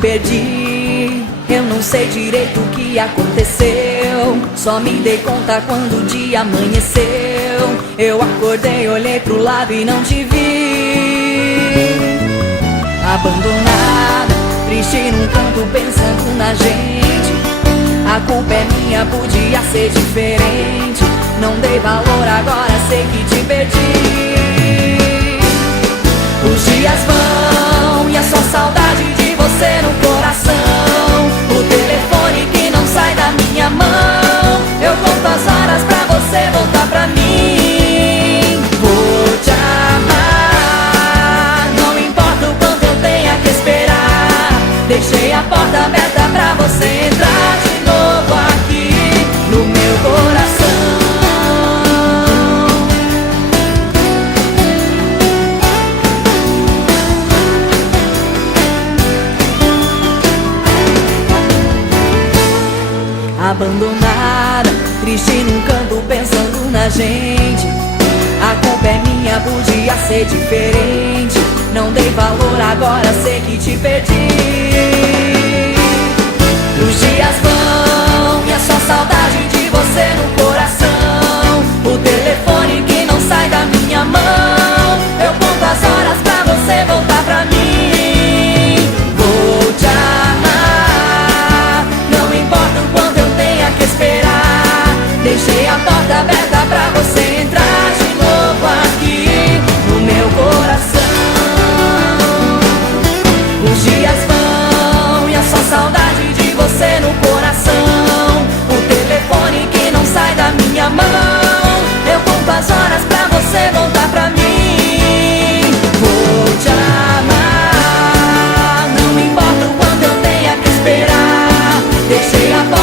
perdi. Eu não sei direito o que aconteceu, só me dei conta quando o dia amanheceu. Eu acordei, olhei pro lado e não te vi. Abandonada, triste num canto pensando na gente. A culpa é minha, podia ser diferente. Não dei valor, agora sei que te perdi. Os dias vão e é só saudade de você no coração. O telefone que não sai da minha mão. Eu conto as horas pra você voltar pra mim. Vou te amar, não importa o quanto eu tenha que esperar. Deixei a porta aberta pra você entrar de novo aqui no meu coração. Abandonada, triste num canto pensando na gente. A culpa é minha, podia ser diferente. Não dei valor, agora sei que te perdi. Os dias vão e é só saudade de você no coração. O telefone que não sai da minha mão. Eu conto as horas pra você voltar pra mim. Vou te amar, não importa o quanto eu tenha que esperar. Deixei a porta aberta pra você entrar de novo aqui no meu coração. Os dias vão e é só saudade de você no coração. O telefone que não sai da minha mão. Eu conto as horas pra você voltar pra mim. Vou te amar, não importa o quanto eu tenha que esperar. Deixei a porta